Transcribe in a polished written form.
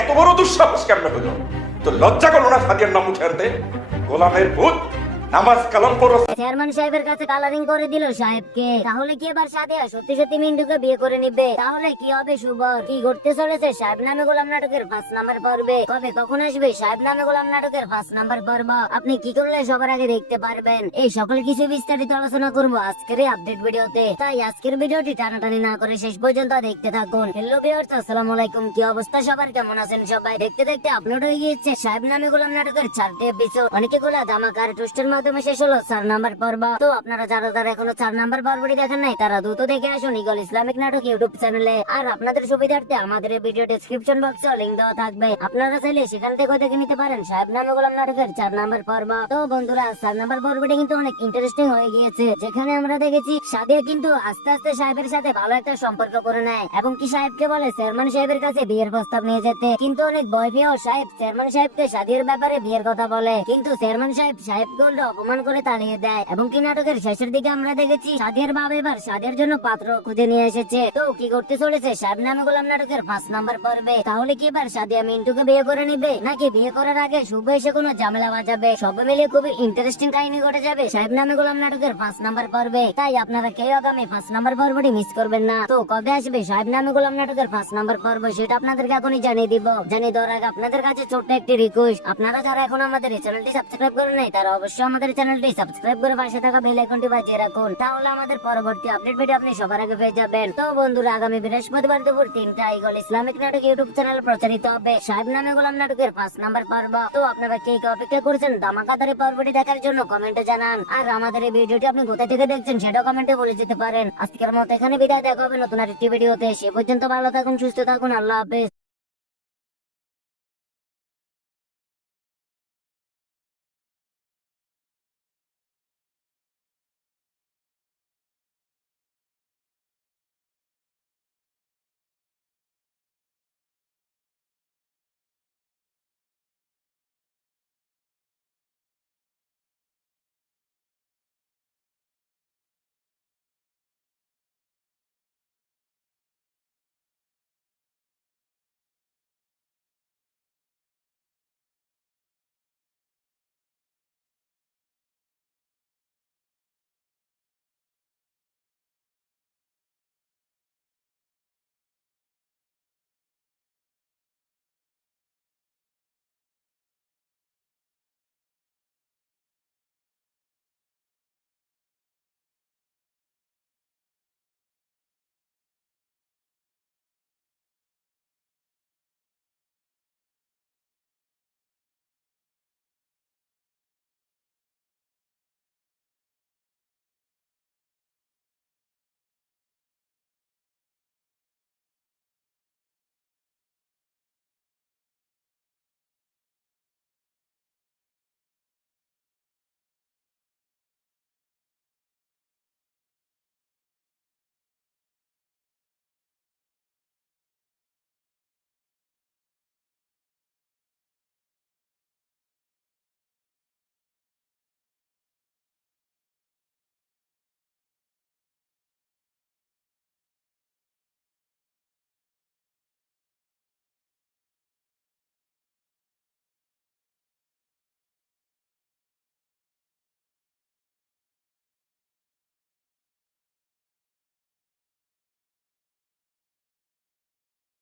এত বড় দুঃসাহস কেমন হলো? তো লজ্জা করলো না সাদিয়ার নাম উঠে আনতে? গোলামের ভূত, নামাজ কালাম পড়ো। চেয়ারম্যান সাহেবের কাছে কালারিং করে দিল সাহেবকে। তাহলে কি এবার সাদিয়া সত্যি সত্যি মিন্টুকে বিয়ে করে নিবে? তাহলে কি হবে শুভর? কি ঘটতে চলেছে সাহেব নামে গোলাম নাটকের 5 নাম্বার পর্বে? কবে কখন আসবে সাহেব নামে গোলাম নাটকের 5 নাম্বার পর্ব? আপনি কি করলে সবার আগে দেখতে পারবেন? এই সকল কিছু বিস্তারিত আলোচনা করবো আজকের এই আপডেট ভিডিওতে। তাই আজকের ভিডিওটি টানাটানি না করে শেষ পর্যন্ত দেখতে থাকুন। হ্যালো ভিউয়ার্স, আসসালামু আলাইকুম। কি অবস্থা সবার? কেমন আছেন সবাই? দেখতে দেখতে আপলোড হয়ে গিয়েছে সাহেব নামে গোলাম নাটকের 4টি এপিসোড। অনেকে গোলা ধামাকার টুইস্টের মাধ্যমে শেষ হলো 4 নাম্বার পর্ব। তো আপনারা যারা এখনো 4 নাম্বার পর্বটি দেখেন নাই তারা দ্রুত দেখে আসুন ইগল ইসলামিক নাটক ইউটিউব চ্যানেলে। আর আপনাদের সুবিধার্থে আমাদের এই ভিডিও ডেসক্রিপশন বক্সে লিংক দেওয়া থাকবে, আপনারা চাইলে সেখান থেকে দেখে নিতে পারেন সাহেব নামে গোলাম নাটকের 4 নাম্বার পর্ব। তো বন্ধুরা, 4 নাম্বার পর্বটি কিন্তু অনেক ইন্টারেস্টিং হয়ে গিয়েছে, যেখানে আমরা দেখেছি সাদিয়া কিন্তু আস্তে আস্তে সাহেবের সাথে ভালো একটা সম্পর্ক করে নেয় এবং কি সাহেবকে বলে চেয়ারম্যান সাহেবের কাছে বিয়ের প্রস্তাব নিয়ে যেতে। কিন্তু অনেক ভয় পেয়েও সাহেব চেয়ারম্যান সাহেবকে সাদিয়ার ব্যাপারে বিয়ের কথা বলে, কিন্তু চেয়ারম্যান সাহেবকে উল্টো অপমান করে তাড়িয়ে দেয়। এবং কি নাটকের শেষের দিকে আমরা দেখেছি সাদিয়ার বাবা এবার সাদিয়ার জন্য পাত্র খুঁজে নিয়ে এসেছে। তো কি করতে চলেছে সাহেব নামে গোলাম নাটকের 5 নাম্বার পর্বে? তাহলে কি এবার সাদিয়া মিন্টুকে বিয়ে করে নিবে, নাকি বিয়ে করার আগে শুভ এসে কোনো ঝামেলা বাজাবে? সব মিলিয়ে খুবই ইন্টারেস্টিং কাহিনী ঘটে যাবে সাহেব নামে গোলাম নাটকের 5 নাম্বার পর্বে। তাই আপনারা কেউ আগামী 5 নাম্বার পর্বটি মিস করবেন না। তো কবে আসবে সাহেব নামে গোলাম নাটকের 5 নাম্বার পর্ব সেটা আপনাদেরকে এখনই জানিয়ে দিব। জানিয়ে দেওয়ার আগে আপনাদের কাছে ছোট্ট একটি রিকোয়েস্ট, আপনারা যারা এখন আমাদের এই চ্যানেলটি সাবস্ক্রাইব করেন নাই তারা অবশ্যই আমাদের চ্যানেলটি সাবস্ক্রাইব করে পাশে থাকা বেল আইকনটি বাজিয়ে রাখুন, তাহলে আমাদের পরবর্তী আপডেট ভিডিও আপনি সবার আগে পেয়ে যাবেন। তো বন্ধুরা, আগামী বৃহস্পতিবার দুপুর 3টায় ইগল ইসলামিক নাটক ইউটিউব চ্যানেল প্রচারিত হবে সাহেব নামে গোলাম নাটকের 5 নাম্বার পর্ব। তো আপনারা কে কে অপেক্ষা করছেন ধামাকাদার এই পর্বটি দেখার জন্য কমেন্টে জানান। আর আমাদের এই ভিডিওটি আপনি কোথা থেকে দেখছেন সেটা কমেন্টে বলে যেতে পারেন। আজকের মতো এখানে বিদায়, দেখা হবে নতুন আরেকটি ভিডিওতে। সে পর্যন্ত ভালো থাকুন, সুস্থ থাকুন, আল্লাহ হাফেজ।